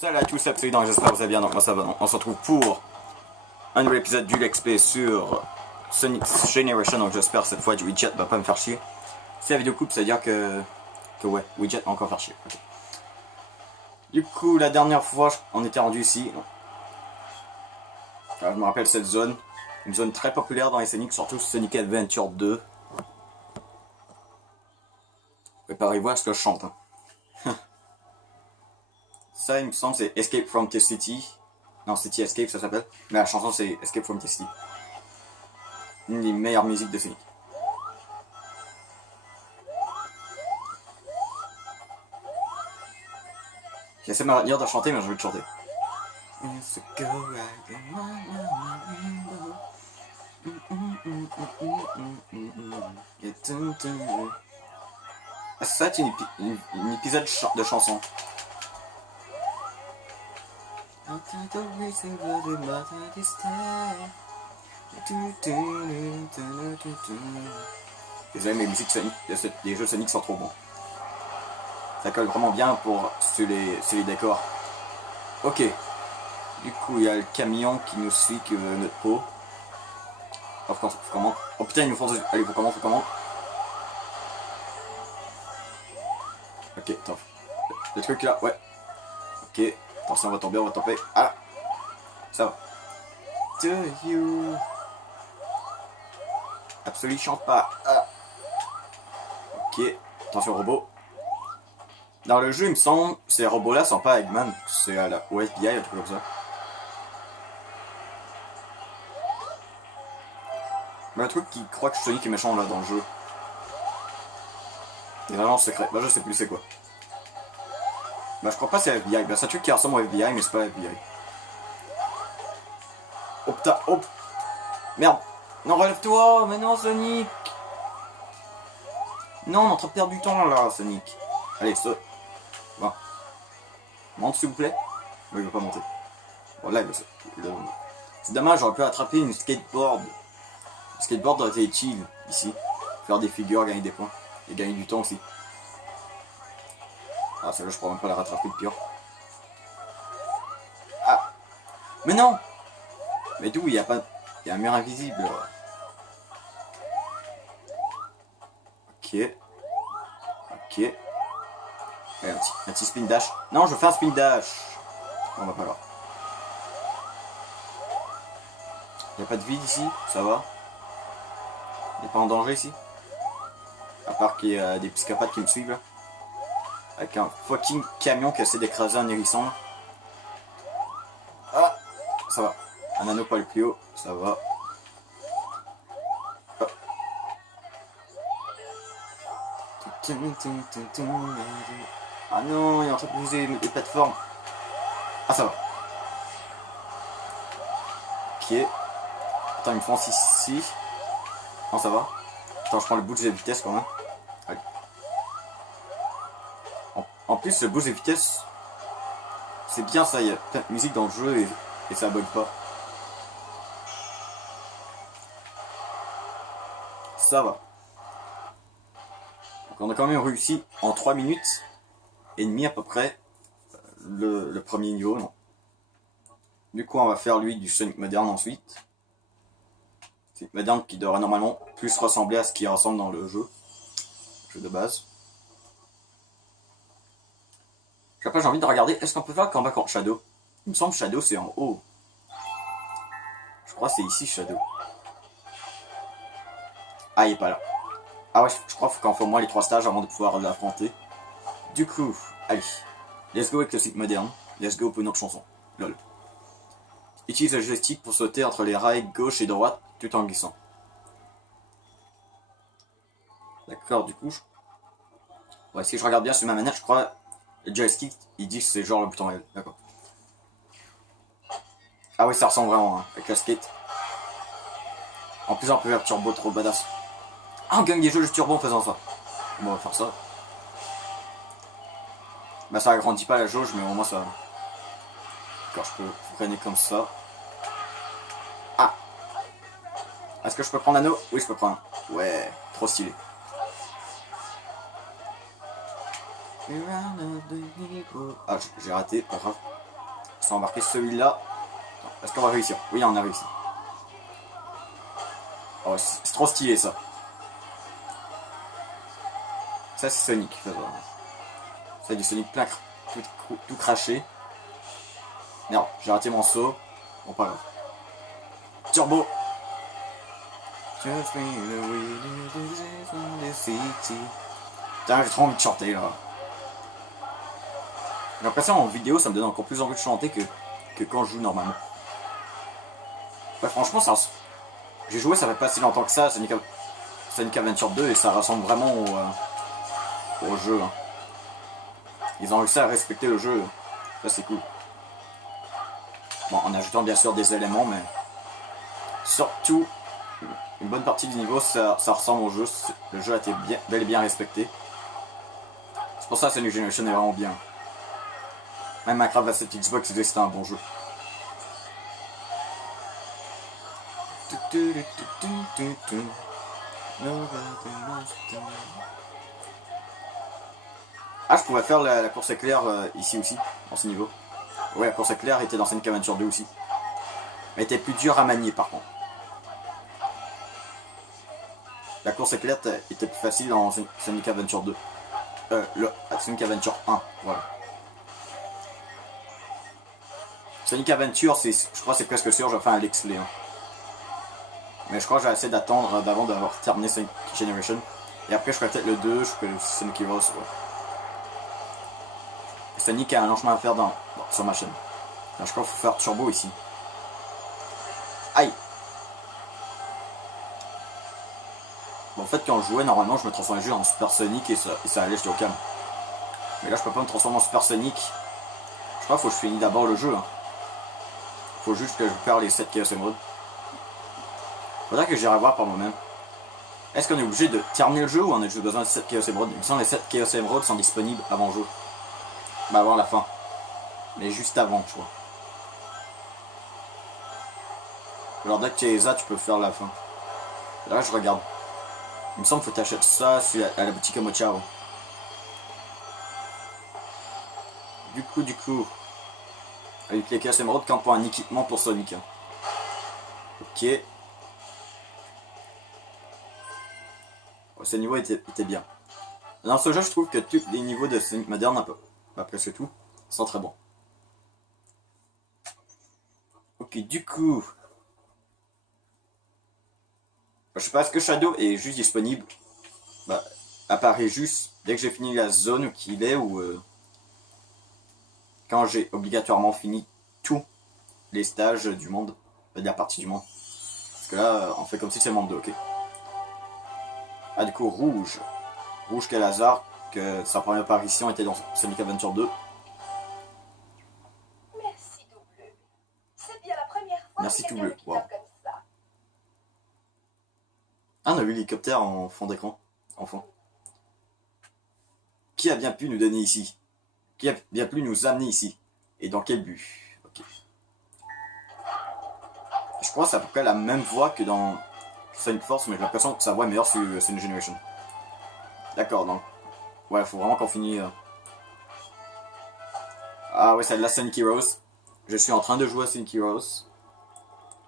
Salut à tous, c'est Absolu, donc j'espère que vous allez bien, donc moi ça va, donc on se retrouve pour un nouvel épisode du LXP sur Sonic Generation, donc j'espère cette fois que Widget va pas me faire chier. Si la vidéo coupe, ça veut dire que ouais, Widget va encore faire chier. Okay. Du coup, la dernière fois, on était rendu ici. Alors, je me rappelle cette zone, une zone très populaire dans les Sonic, surtout Sonic Adventure 2. Préparez-vous à ce que je chante. Hein. Ça, il me semble, c'est Escape from the City. Non, City Escape, ça s'appelle. Mais la chanson, c'est Escape from the City. Une des meilleures musiques de Sonic. J'essaie de me dire de chanter, mais je vais te chanter. Ah, ça, c'est une épisode de chanson. Désolé, mes musiques Sonic, des jeux Sonic sont trop bons. Ça colle vraiment bien pour sur les décors. Ok. Du coup, il y a le camion qui nous suit, qui veut notre peau. Oh, faut comment. Oh putain, il nous faut. Allez, faut comment. Ok, attends. Le truc là, ouais. Ok. Attention, on va tomber. Ah! Ça va. To you. Absolu, chante pas. Ah. Ok. Attention, robot. Dans le jeu, il me semble, ces robots-là sont pas Eggman. C'est à la FBI, un truc comme ça. Mais un truc qui croit que Sonic est méchant là dans le jeu. C'est vraiment secret. Bah, je sais plus c'est quoi. Bah, je crois pas c'est FBI. Bah, c'est un truc qui ressemble au FBI, mais c'est pas FBI. Oh putain, oh! Merde! Non, relève-toi! Mais non, Sonic! Non, on est en train de perdre du temps là, Sonic. Allez, ça. Bon. Monte s'il vous plaît. Oui, il veut pas monter. Bon, là, c'est dommage, j'aurais pu attraper une skateboard. Le skateboard aurait été utile ici. Faire des figures, gagner des points. Et gagner du temps aussi. Ah, celle-là, je pourrais même pas la rattraper de pire. Ah! Mais non! Mais d'où il y a pas. Il y a un mur invisible. Ok. Et un petit spin dash. Non, je fais un spin dash. On va pas là. Il n'y a pas de vide ici, ça va. Il n'est pas en danger ici. À part qu'il y a des psychopathes qui me suivent là. Avec un fucking camion qui essaie d'écraser un hérisson là. Ah! Ça va. Un anneau pas le plus haut, ça va. Oh. Ah non, il est en train de bouger les plateformes. Ah, ça va. Ok. Attends, il me fonce ici. Non, ça va. Attends, je prends le boost de vitesse quand même. Allez. En plus, le boost de vitesse, c'est bien ça. Il y a plein de musique dans le jeu et ça bug pas. Ça va. Donc, on a quand même réussi en 3 minutes et demie à peu près le premier niveau. Non. Du coup, on va faire lui du Sonic moderne ensuite. Sonic moderne qui devrait normalement plus ressembler à ce qui ressemble dans le jeu de base. Après, j'ai envie de regarder, est-ce qu'on peut faire le combat contre Shadow? Il me semble que Shadow c'est en haut. Je crois que c'est ici Shadow. Ah, il est pas là. Ah ouais, je crois qu'il faut qu'on fasse au moins les 3 stages avant de pouvoir l'affronter. Du coup, allez. Let's go avec le Sonic moderne. Let's go pour une autre chanson. Lol. Utilise le joystick pour sauter entre les rails gauche et droite tout en glissant. D'accord, du coup. Ouais, si je regarde bien sur ma manette, je crois le joystick il dit que c'est genre le bouton L. D'accord. Ah oui, ça ressemble vraiment hein, avec la skate. En plus, on peut faire turbo trop badass. Ah, on gagne des jeux de turbo en faisant ça. Bon, on va faire ça. Bah, ça agrandit pas la jauge, mais au moins ça. D'accord, je peux freiner comme ça. Ah! Est-ce que je peux prendre l'anneau? Oui, je peux prendre. Ouais, trop stylé. Ah, j'ai raté, pas grave. sans embarquer celui-là. Est-ce qu'on va réussir? Oui, on a réussi. Oh, c'est trop stylé ça. Ça c'est Sonic. C'est du Sonic plein tout craché. Merde, j'ai raté mon saut. Bon, pas grave. Turbo. Putain, j'ai trop envie de chanter là. J'ai l'impression en vidéo ça me donne encore plus envie de chanter que quand je joue normalement. Ouais, franchement, ça. J'ai joué, ça fait pas si longtemps que ça, Sonic Adventure 2, et ça ressemble vraiment au jeu. Hein. Ils ont réussi à respecter le jeu. Ça, c'est cool. Bon, en ajoutant bien sûr des éléments, mais surtout, une bonne partie du niveau, ça ressemble au jeu. Le jeu a été bel et bien respecté. C'est pour ça que Sonic Generation est vraiment bien. Même Minecraft à cette Xbox, c'était un bon jeu. Ah, je pourrais faire la course éclair ici aussi, dans ce niveau. Ouais, la course éclair était dans Sonic Adventure 2 aussi. Elle était plus dure à manier par contre. La course éclair était plus facile dans Sonic Adventure 2. Sonic Adventure 1, voilà. Sonic Adventure, je crois que c'est presque sûr, je vais faire un Let's Play. Hein. Mais je crois que je vais essayer d'attendre d'avant d'avoir terminé Sonic Generation. Et après, je ferai peut-être le 2, je ferai le Sonic Heroes. Ouais. Sonic a un long chemin à faire sur ma chaîne. Alors, je crois qu'il faut faire turbo ici. Aïe! Bon, en fait, quand je jouais, normalement, je me transformais juste en Super Sonic et ça allait, j'étais au calme. Mais là, je peux pas me transformer en Super Sonic. Je crois qu'il faut que je finisse d'abord le jeu. Hein. Faut juste que je perds les 7 Chaos Emerald. Faudrait que j'irai voir par moi-même. Est-ce qu'on est obligé de terminer le jeu ou on a juste besoin de 7 Chaos Emerald? Il me semble que les 7 Chaos Emerald sont disponibles avant le jeu. Bah avant la fin. Mais juste avant, je crois. Alors dès que tu es là, tu peux faire la fin. Là, je regarde. Il me semble qu'il faut t'acheter ça à la boutique Mochao. Du coup. Avec les Chaos Emerald, quand pour un équipement pour Sonic. Hein. Ok. Ce niveau était bien. Dans ce jeu, je trouve que tous les niveaux de Sonic moderne, un peu, bah, presque tout, sont très bons. Ok, du coup... Je sais pas, est-ce que Shadow est juste disponible? Bah, apparaît juste dès que j'ai fini la zone où qu'il est, ou... quand j'ai obligatoirement fini tous les stages du monde, de la partie du monde. Parce que là, on fait comme si c'est le monde 2, ok. Ah, du coup, rouge. Rouge quel hasard que sa première apparition était dans Sonic Adventure 2. Merci tout bleu. C'est bien la première fois Merci que tout quelqu'un bleu. me Wow. kidnappe comme ça. Ah, on a vu l'hélicoptère en fond d'écran. En fond. Qui a bien pu nous donner ici? Qui a bien pu nous amener ici? Et dans quel but? Ok. Je crois que c'est à peu près la même voix que dans Sonic Force, mais j'ai l'impression que sa voix est meilleure sur Sonic Generation. D'accord, donc. Ouais, faut vraiment qu'on finisse. Ah ouais, c'est la Sonic Heroes. Je suis en train de jouer à Sonic Heroes.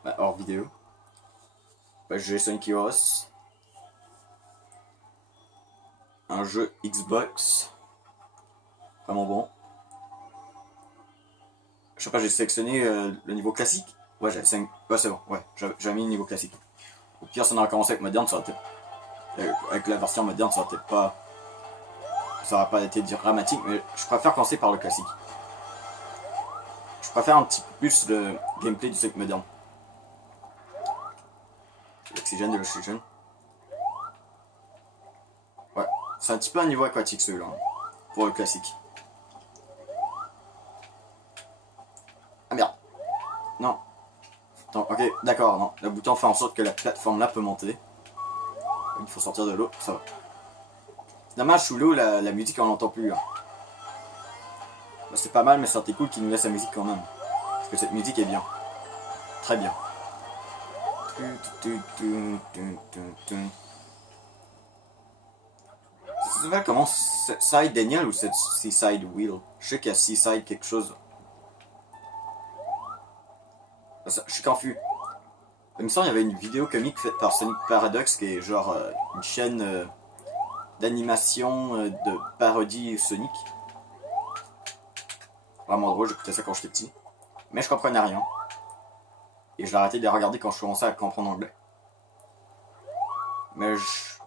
Bah, hors vidéo. Bah, j'ai Sonic Heroes. Un jeu Xbox. Vraiment bon. Je sais pas, j'ai sélectionné le niveau classique. Ouais, j'ai 5. Ouais, c'est bon. Ouais, j'ai mis le niveau classique. Au pire, si on a commencé avec moderne, ça aurait été... avec la version moderne, ça aurait peut-être pas... Ça aurait pas été dramatique, mais je préfère commencer par le classique. Je préfère un petit peu plus le gameplay du Sonic moderne. L'oxygène de l'oxygène. Ouais, c'est un petit peu un niveau aquatique celui-là, hein, pour le classique. Ah merde. Non. Attends, ok, d'accord, non. Le bouton fait en sorte que la plateforme là peut monter. Il faut sortir de l'eau, ça va. C'est dommage, sous l'eau, la musique on l'entend plus. Hein. Bah, c'est pas mal, mais ça aurait été cool qu'ils nous laissent la musique quand même. Parce que cette musique est bien. Très bien. Ça s'appelle comment? Side Daniel ou Seaside Wheel? Je sais qu'il y a Seaside quelque chose. Je suis confus. Il me semble qu'il y avait une vidéo comique faite par Sonic Paradox qui est genre une chaîne d'animation de parodie Sonic. Vraiment drôle, j'écoutais ça quand j'étais petit. Mais je comprenais rien. Et j'ai arrêté de les regarder quand je commençais à comprendre l'anglais. Mais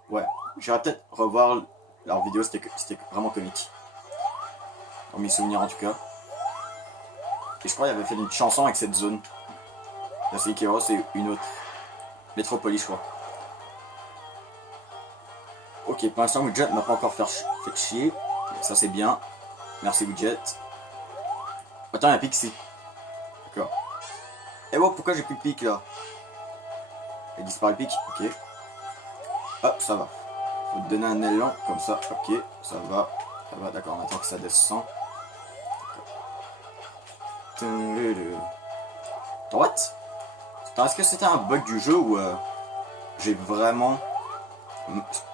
ouais, j'irais peut-être revoir leur vidéo, c'était vraiment comique. Dans mes souvenirs en tout cas. Et je crois qu'il avait fait une chanson avec cette zone. La Sonic Heroes et une autre. Metropolis, je crois. Ok, pour l'instant, Widget m'a pas encore fait chier. Ça, c'est bien. Merci, Widget. Attends, il y a un pic ici. D'accord. Et bon, pourquoi j'ai plus de pic là? Il a disparu le pic. Ok. Hop, ça va. Faut te donner un élan comme ça. Ok, ça va. Ça va, d'accord. On attend que ça descend. Droite. Est-ce que c'était un bug du jeu ou j'ai vraiment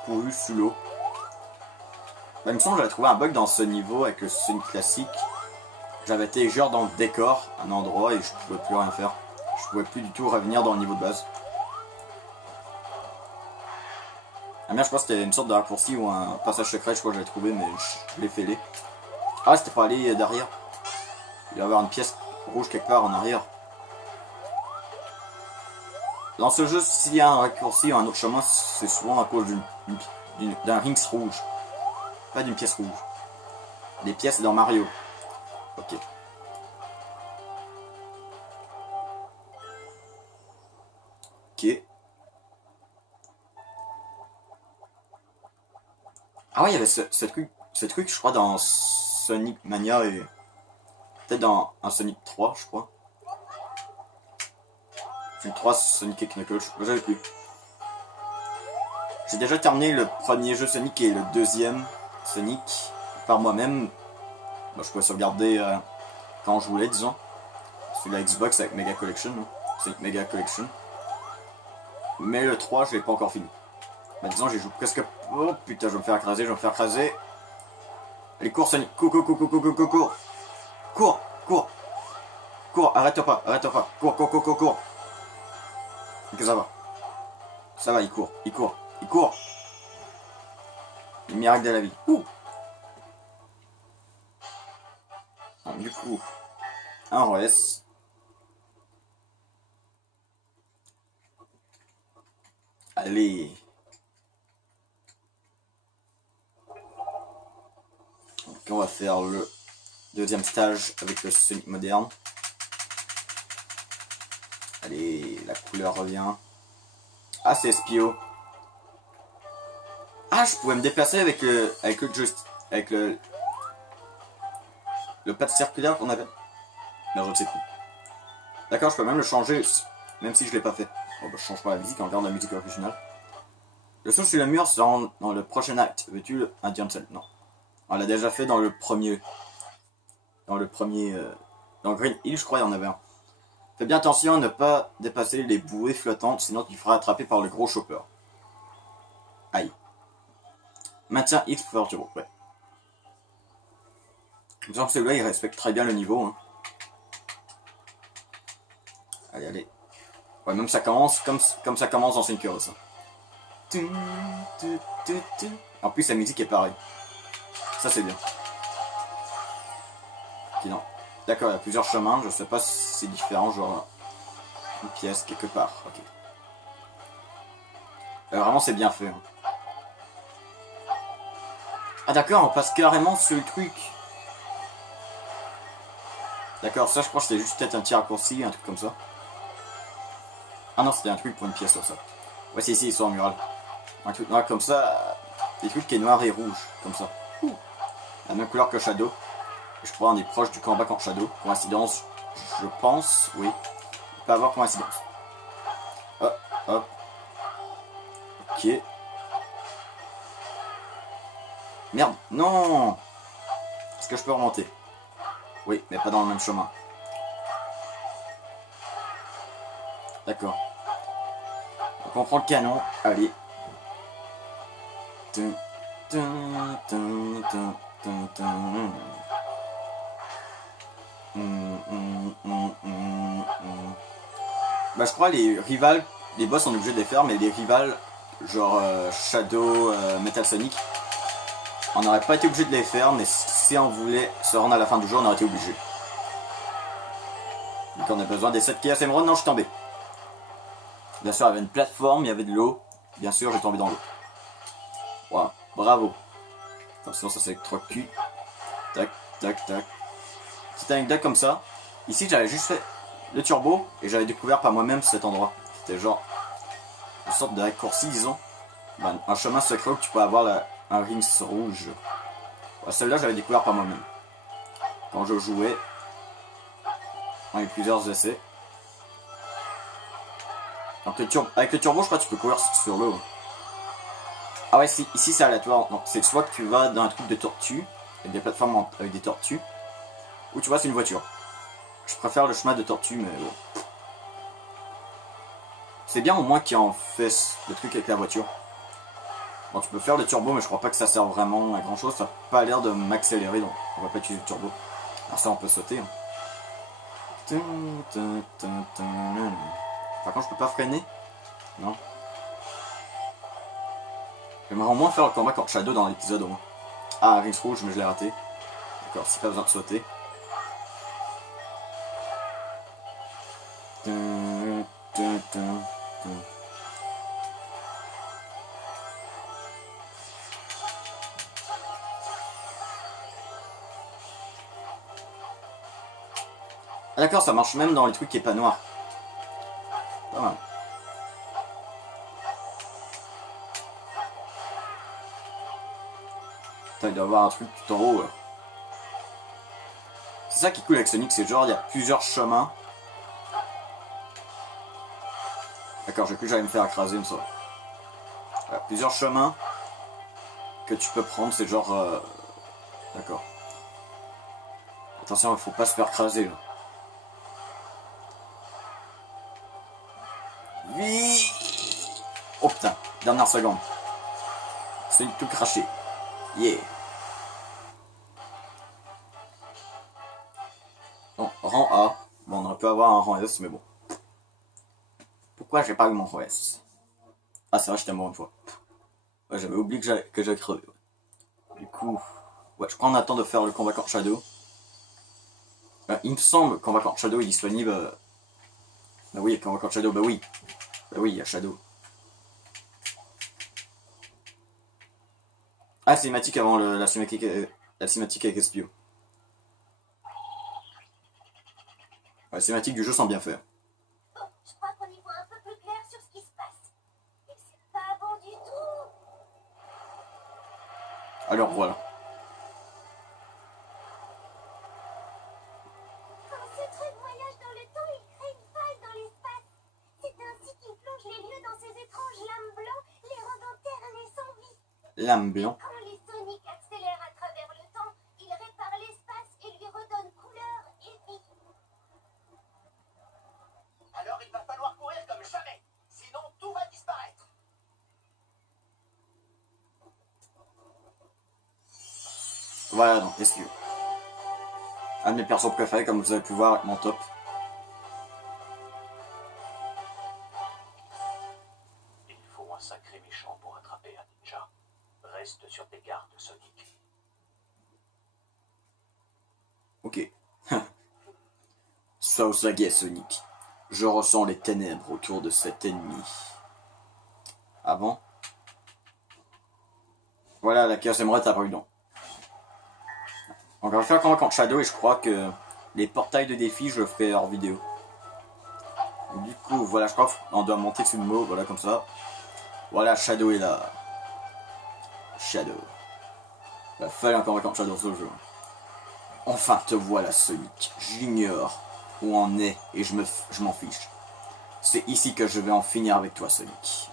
couru sous l'eau? Il me semble que j'avais trouvé un bug dans ce niveau avec le Sonic classique. J'avais été genre dans le décor, un endroit, et je pouvais plus rien faire. Je pouvais plus du tout revenir dans le niveau de base. Ah merde, je pense que c'était une sorte de raccourci ou un passage secret, je crois que j'avais trouvé, mais je l'ai fêlé. Ah, c'était pas aller derrière. Il doit y avoir une pièce rouge quelque part en arrière. Dans ce jeu, s'il y a un raccourci ou un autre chemin, c'est souvent à cause d'un rings rouge. Pas d'une pièce rouge. Les pièces, c'est dans Mario. Ok. Ok. Ah ouais, il y avait ce truc, je crois, dans Sonic Mania et peut-être dans un Sonic 3, je crois. Sonic 3, Sonic et Knuckles, je savais plus. J'ai déjà terminé le premier jeu Sonic et le deuxième Sonic par moi-même. Bon, je pouvais sauvegarder quand je voulais, disons. Sur la Xbox avec Mega Collection, hein. Sonic Mega Collection. Mais le 3, je l'ai pas encore fini. Bah, disons, j'ai joué presque... Oh putain, je vais me faire écraser, je vais me faire écraser. Allez, cours Sonic, cours, cours, cours, cours, cours, cours, cours. Cours, cours. Cours, arrête-toi pas. Cours, cours, cours, cours, cours. Ok, ça va. Ça va, il court, il court, il court. Le miracle de la vie. Ouh. Alors, du coup, un OS. Allez. Donc on va faire le deuxième stage avec le Sonic moderne. Allez, la couleur revient. Ah, c'est Espio. Ah, je pouvais me déplacer avec le pad circulaire qu'on avait. Mais je ne sais plus. D'accord, je peux même le changer, même si je l'ai pas fait. Bon, bah, je change pas la musique, on regarde la musique originale. Le son sur le mur, c'est dans le prochain acte. Veux-tu un Johnson? Non. On l'a déjà fait dans le premier. Dans Green Hill, je crois, il y en avait un. Fais bien attention à ne pas dépasser les bouées flottantes, sinon tu feras attraper par le gros chopper. Aïe. Maintiens X pour faire turbo, ouais. Il me semble que celui-là, il respecte très bien le niveau. Hein. Allez, allez. Ouais, même ça commence comme ça commence dans Sonic Heroes. En plus, la musique est pareille. Ça, c'est bien. Ok, non. D'accord, il y a plusieurs chemins. Je sais pas si c'est différent, genre une pièce quelque part. Ok. Vraiment, c'est bien fait. Hein. Ah d'accord, on passe carrément sur le truc. D'accord, ça je crois que c'était juste peut-être un petit raccourci, un truc comme ça. Ah non, c'était un truc pour une pièce, ça. Ouais, c'est ici, ils sont en mural. Un truc noir comme ça, des trucs qui est noir et rouge, comme ça. La même couleur que Shadow. Et je crois on est proche du combat contre Shadow. Coïncidence, je pense, oui. Il peut avoir coïncidence. Hop, hop. Ok. Merde, non! Est-ce que je peux remonter? Oui, mais pas dans le même chemin. D'accord. Donc on prend le canon, allez. Bah je crois les rivales, les boss on est obligé de les faire, mais les rivales, genre Shadow, Metal Sonic, on n'aurait pas été obligé de les faire, mais si on voulait se rendre à la fin du jeu, on aurait été obligé. Donc on a besoin des 7 Chaos Emerald. Non, je suis tombé. Bien sûr, il y avait une plateforme, il y avait de l'eau. Bien sûr, j'ai tombé dans l'eau. Wow, bravo. Donc, sinon, ça s'électrocute. Tac, tac, tac. Petite anecdote comme ça. Ici, j'avais juste fait le turbo et j'avais découvert par moi-même cet endroit. C'était genre une sorte de raccourci, disons. Ben, un chemin secret où tu peux avoir un rings rouge. Ouais, celle-là, j'avais découvert par moi-même. Quand je jouais, on a eu plusieurs essais. Donc avec le turbo, je crois que tu peux courir sur l'eau. Ah ouais, si, ici c'est aléatoire. Donc c'est soit que tu vas dans un truc de tortue, avec des plateformes avec des tortues, ou tu vois c'est une voiture. Je préfère le chemin de tortue, mais bon. C'est bien au moins qu'il en fait le truc avec la voiture. Bon, tu peux faire le turbo, mais je crois pas que ça sert vraiment à grand chose. Ça n'a pas l'air de m'accélérer, donc on va pas utiliser le turbo. Alors ça, on peut sauter. Hein. Par contre, je peux pas freiner. Non. J'aimerais au moins faire le combat contre Shadow dans l'épisode au moins. Ah, Rings rouge, mais je l'ai raté. D'accord, c'est pas besoin de sauter. Ah d'accord, ça marche même dans les trucs qui est pas noir. Pas mal. Putain, il doit y avoir un truc tout en haut. C'est ça qui est cool avec Sonic, c'est genre il y a plusieurs chemins. D'accord, j'ai cru que j'allais me faire écraser, mais ça va. Il y a plusieurs chemins que tu peux prendre, c'est genre... D'accord. Attention, il faut pas se faire écraser là. Oui. Oh putain, dernière seconde. C'est tout craché. Yeah. Bon, rang A. Bon, on aurait pu avoir un rang S, mais bon. Pourquoi j'ai pas eu mon rang S? Ah, c'est vrai, j'étais mort une fois. Ouais, j'avais oublié que j'avais crevé. Ouais. Du coup, ouais, je crois qu'on attend de faire le combat contre Shadow. Il me semble que combat contre Shadow il est disponible. Bah oui, combat contre Shadow, bah oui. Bah oui, il y a Shadow. Ah, cinématique avant la cinématique avec Espio. Ouais, les cinématiques du jeu sont bien faites. Bon, je crois qu'on y voit un peu plus clair sur ce qui se passe. Et c'est pas bon du tout. Alors voilà. Quand ce truc voyage dans le temps, il crée une faille dans l'espace. C'est ainsi qu'il plonge les lieux dans ces étranges lames blancs, les rendant terne et sans vie. Lame blanc. Quand les Sonic accélèrent à travers le temps, ils réparent l'espace et lui redonnent couleur et vie. Alors il va falloir courir comme jamais, sinon tout va disparaître. Voilà, donc Espio. Un de mes persos préférés, comme vous avez pu voir avec mon top. Il faut un sacré méchant pour attraper un ninja. Reste sur tes gardes, Sonic. Ok. Sois au aguet, Sonic. Je ressens les ténèbres autour de cet ennemi. Ah bon? Voilà, la Chaos Emerald est apparue donc. On va faire combat contre Shadow et je crois que les portails de défi, je le ferai hors vidéo. Et du coup, voilà, je crois qu'on doit monter sur le mot, voilà, comme ça. Voilà, Shadow est là. Shadow. Il va falloir un combat contre Shadow sur le jeu. Enfin, te voilà, Sonic. J'ignore où on est et je m'en fiche. C'est ici que je vais en finir avec toi, Sonic.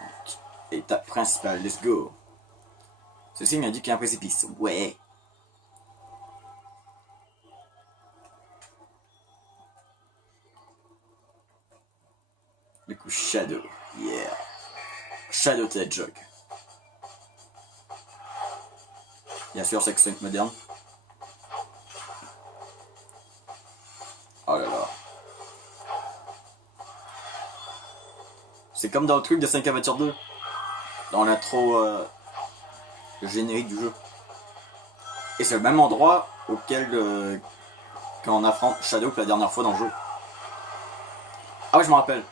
Donc, étape principale, let's go. Ceci m'a dit qu'il y a un précipice. Ouais. Du coup, Shadow. Yeah. Shadow the Hedgehog. Bien sûr, c'est que Sonic moderne. Oh là là. C'est comme dans le truc de 5 Aventures 2. Dans l'intro générique du jeu. Et c'est le même endroit auquel quand on affronte Shadow la dernière fois dans le jeu. Ah ouais, je me rappelle.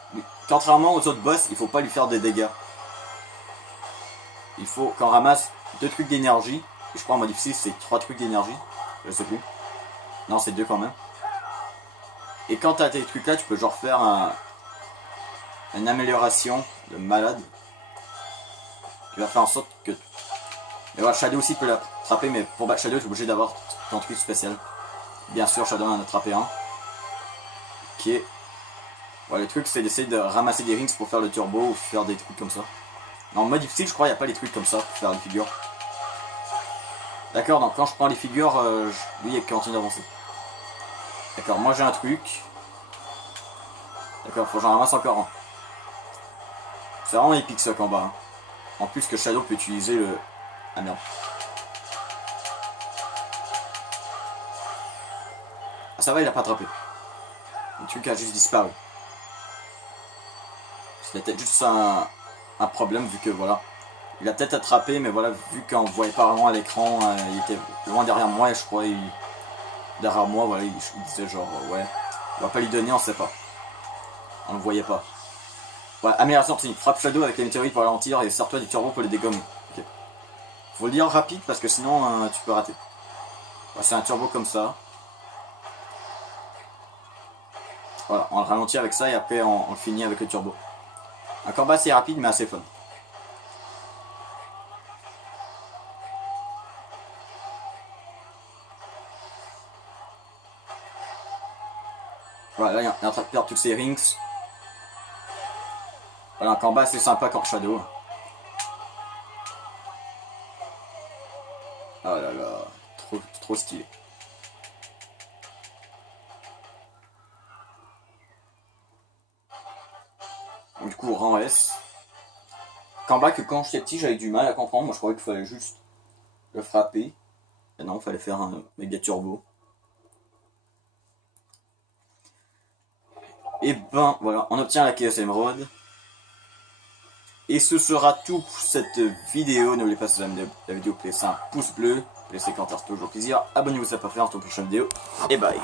Contrairement aux autres boss, il faut pas lui faire des dégâts. Il faut qu'on ramasse 2 trucs d'énergie. Je crois en mode difficile c'est 3 trucs d'énergie. Je sais plus. Non, c'est 2 quand même. Et quand t'as tes trucs là, tu peux genre faire une amélioration de malade. Qui va faire en sorte que... Et voilà, Shadow aussi peut l'attraper, mais pour battre Shadow, tu es obligé d'avoir ton truc spécial. Bien sûr, Shadow en a attrapé un. Qui est... Voilà, le truc c'est d'essayer de ramasser des rings pour faire le turbo ou faire des trucs comme ça. Mais en mode difficile, je crois qu'il n'y a pas les trucs comme ça pour faire les figures. D'accord, donc quand je prends les figures, lui il continue d'avancer. D'accord, moi j'ai un truc. D'accord, faut que j'en ramasse encore un. C'est vraiment épique ce combat. Hein. En plus que Shadow peut utiliser le... Ah merde. Ah ça va, il a pas attrapé. Le truc a juste disparu. C'était peut-être juste un problème vu que voilà. Il a peut-être attrapé mais voilà, vu qu'on ne voyait pas vraiment à l'écran, il était loin derrière moi et je crois derrière moi, voilà, il disait genre ouais, on va pas lui donner, on sait pas. On le voyait pas. Ouais, amélioration optique, frappe Shadow avec les météorites pour ralentir et sers-toi du turbo pour les dégommer. Okay. Faut le dire rapide parce que sinon tu peux rater. Ouais, c'est un turbo comme ça. Voilà, on le ralentit avec ça et après on finit avec le turbo. Un combat assez rapide mais assez fun. Voilà, là il est en train de perdre tous ses rings. Voilà, un combat assez sympa contre Shadow. Oh là là, trop stylé. Du coup, rang S. Combat que quand j'étais petit, j'avais du mal à comprendre. Moi, je croyais qu'il fallait juste le frapper. Et non, il fallait faire un méga turbo. Et ben, voilà, on obtient la KS Emerald. Et ce sera tout pour cette vidéo. N'oubliez pas si vous aimez la vidéo, laissez un pouce bleu. Laissez commentaire, c'est toujours plaisir. Abonnez-vous si ce n'est pas fait. On se retrouve pour une prochaine vidéo. Et bye.